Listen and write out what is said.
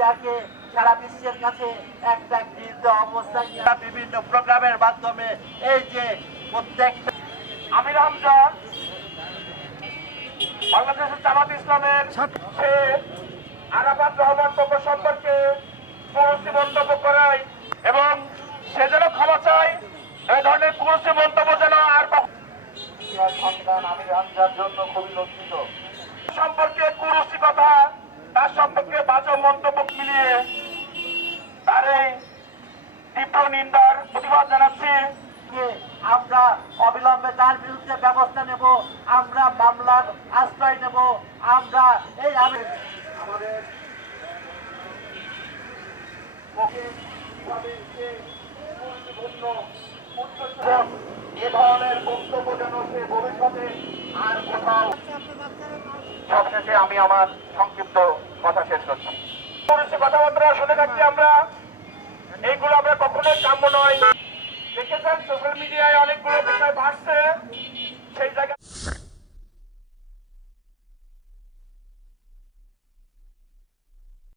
ইন্ডিয়াকে সারা বিশ্বের কাছে একটা গৃহীত অবস্থায় বিভিন্ন প্রোগ্রামের মাধ্যমে এই যে প্রত্যেকটা আমির হামজা বাংলাদেশের জামাত ইসলামের সে আরাফাত রহমান পক্ষ সম্পর্কে কুরসি মন্তব্য করায় এবং সে যেন ক্ষমা চায় এই ধরনের কুরসি মন্তব্য যেন আর সন্তান আমির হামজার জন্য খুবই লজ্জিত। সম্পর্কে কুরসি কথা, তার সম্পর্কে মন্তব্য মিলিয়ে তার এই তীব্র নিন্দার প্রতিবাদ জানাচ্ছি। আমরা অবিলম্বে তার বিরুদ্ধে ব্যবস্থা নেব আমরা মামলার আশ্রয় নেব আমরা এই আমি আমাদের এ ধরনের বক্তব্য যেন সে ভবিষ্যতে আর কোথাও সবশেষে আমি আমার সংক্ষিপ্ত কথা শেষ করছি। কথাবার্তা শুনে থাকছি আমরা। এইগুলো আমরা কখনোই কাম্য নয়। দেখেছেন? সোশ্যাল মিডিয়ায় অনেকগুলো বিষয় ভাসছে